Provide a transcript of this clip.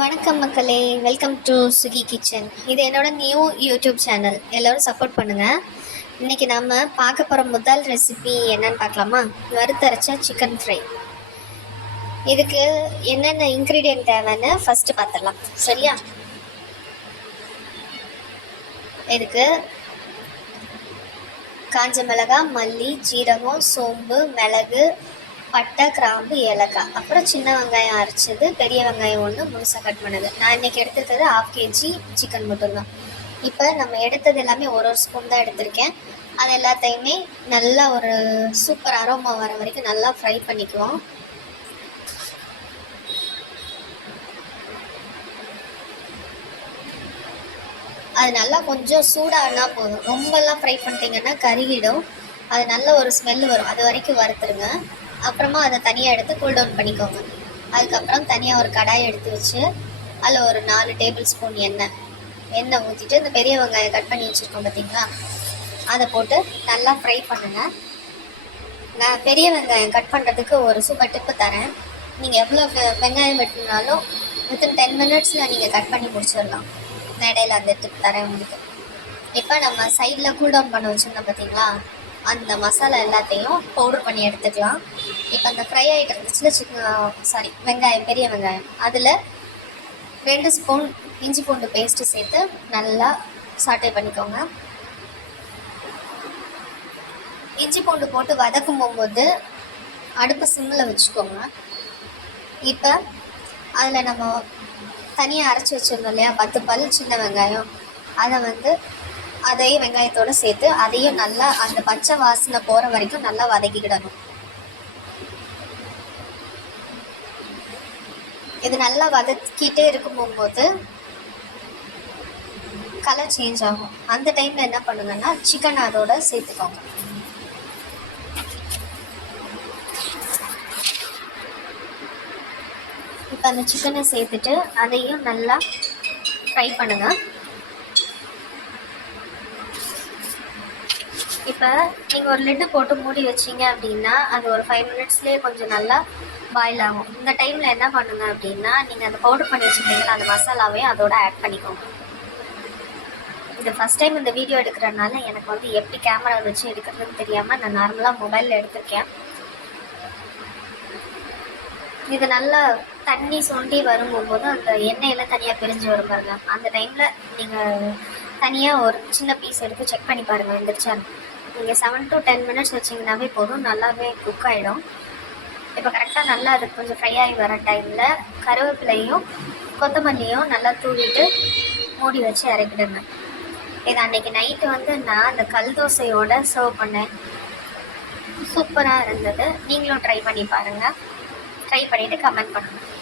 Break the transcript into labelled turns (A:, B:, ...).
A: வணக்கம் மக்களே. Welcome to Suki kitchen இது என்னோட நியூ யூடியூப் சேனல் எல்லோரும் சப்போர்ட் பண்ணுங்கள் இன்றைக்கி நம்ம பார்க்க போகிற முதல் ரெசிபி என்னன்னு பார்க்கலாமா? வறுத்தரைச்ச சிக்கன் ஃப்ரை இதுக்கு என்னென்ன இன்க்ரீடியன்ட் தேவைன்னு ஃபஸ்ட்டு பார்த்துடலாம். சரியா? இதுக்கு காஞ்ச மிளகா மல்லி ஜீரகம் சோம்பு மிளகு பட்டை கிராம்பு ஏலக்காய். அப்புறம் சின்ன வெங்காயம் அரைச்சது பெரிய வெங்காயம் ஒன்று முழுசாக கட் பண்ணது. நான் இன்றைக்கி எடுத்துருக்கிறது ஹாஃப் கேஜி சிக்கன் மட்டும்தான் இப்போ நம்ம எடுத்தது எல்லாமே ஒரு ஒரு ஸ்பூன் தான் எடுத்திருக்கேன். அது எல்லாத்தையுமே நல்லா ஒரு சூப்பர் அரோமா வர வரைக்கும் நல்லா ஃப்ரை பண்ணிக்குவோம். அது நல்லா கொஞ்சம் சூடானா போதும். ரொம்பலாம் ஃப்ரை பண்ணிட்டீங்கன்னா கருகிடும். அது நல்ல ஒரு ஸ்மெல் வரும். அது வரைக்கும் வறுத்துருங்க. அப்புறமா அதை தனியாக எடுத்து கூல் டவுன் பண்ணிக்கோங்க. அதுக்கப்புறம் தனியாக ஒரு கடாய் எடுத்து வச்சு அதில் ஒரு நாலு டேபிள் ஸ்பூன் எண்ணெய். எண்ணெய் ஊற்றிட்டு இந்த பெரிய வெங்காயம் கட் பண்ணி வச்சுருக்கோம் பார்த்தீங்களா அதை போட்டு நல்லா ஃப்ரை பண்ணுங்கள் நான் பெரிய வெங்காயம் கட் பண்ணுறதுக்கு ஒரு சூப்பர் டிப்பு தரேன். நீங்கள் எவ்வளோ வெங்காயம் வெட்டினாலும் வித்தின் டென் மினிட்ஸில் நீங்கள் கட் பண்ணி முடிச்சிடலாம். மேடையில் இடையில அந்த டிப் தரேன் உங்களுக்கு. இப்போ நம்ம சைடில் கூல் டவுன் பண்ண வச்சுருந்தோம் பார்த்தீங்களா அந்த மசாலா எல்லாத்தையும் பவுடர் பண்ணி எடுத்துக்கலாம். இப்போ அந்த ஃப்ரை ஆகிட்டு இருந்துச்சுல சிக்கன் சாரி வெங்காயம் பெரிய வெங்காயம். அதில் ரெண்டு ஸ்பூன் இஞ்சி பூண்டு பேஸ்ட்டு சேர்த்து நல்லா சாட்டை பண்ணிக்கோங்க. இஞ்சி பூண்டு போட்டு வதக்கும் போகும்போது அடுப்பை சிம்மில் வச்சுக்கோங்க. இப்போ அதில் நம்ம தனியாக அரைச்சி வச்சிருந்தோம் இல்லையா? பத்து பல் சின்ன வெங்காயம். அதை வந்து அதையும் வெங்காயத்தோடு சேர்த்து அதையும் நல்லா அந்த பச்சை வாசனை போகிற வரைக்கும் நல்லா வதக்கிக்கிடணும். இது நல்லா வதக்கிட்டே இருக்கும் போகும்போது கலர் சேஞ்ச் ஆகும். அந்த டைமில் என்ன பண்ணுங்கன்னா சிக்கன் அதோட சேர்த்துக்கோங்க. இப்போ அந்த சிக்கனை சேர்த்துட்டு அதையும் நல்லா ஃப்ரை பண்ணுங்கள் இப்போ நீங்கள் ஒரு லிட்டு போட்டு மூடி வச்சீங்க அப்படின்னா அது ஒரு ஃபைவ் மினிட்ஸ்லேயே கொஞ்சம் நல்லா பாயில் ஆகும். இந்த டைமில் என்ன பண்ணுங்க அப்படின்னா நீங்கள் அந்த பவுடர் பண்ணி வச்சுருந்தீங்களா அந்த மசாலாவையும் அதோட ஆட் பண்ணிக்கோங்க. இது ஃபஸ்ட் டைம் இந்த வீடியோ எடுக்கிறனால எனக்கு வந்து எப்படி கேமரா வச்சு எடுக்கிறதுன்னு தெரியாமல் நான் நார்மலாக மொபைலில் எடுத்திருக்கேன். இது நல்லா தண்ணி சுண்டி வரும்போது அந்த எண்ணெயெல்லாம் தனியாக பிரிஞ்சு வரும் பாருங்க. அந்த டைமில் நீங்கள் தனியாக ஒரு சின்ன பீஸ் எடுத்து செக் பண்ணி பாருங்கள் வந்துருச்சான்னு நீங்கள் செவன் டு டென் மினிட்ஸ் வச்சிங்கனாவே போதும். நல்லாவே குக் ஆகிடும் இப்போ கரெக்டாக நல்லா அது கொஞ்சம் ஃப்ரை ஆகி வர டைமில் கருவேப்பிலையும் கொத்தமல்லியும் நல்லா தூவிட்டு மூடி வச்சு இறக்கிடுங்க இது அன்னைக்கு நைட்டு வந்து நான் அந்த கல் தோசையோட சர்வ் பண்ணேன். சூப்பராக இருந்தது. நீங்களும் ட்ரை பண்ணி பாருங்கள் ட்ரை பண்ணிவிட்டு கமெண்ட் பண்ணுங்கள்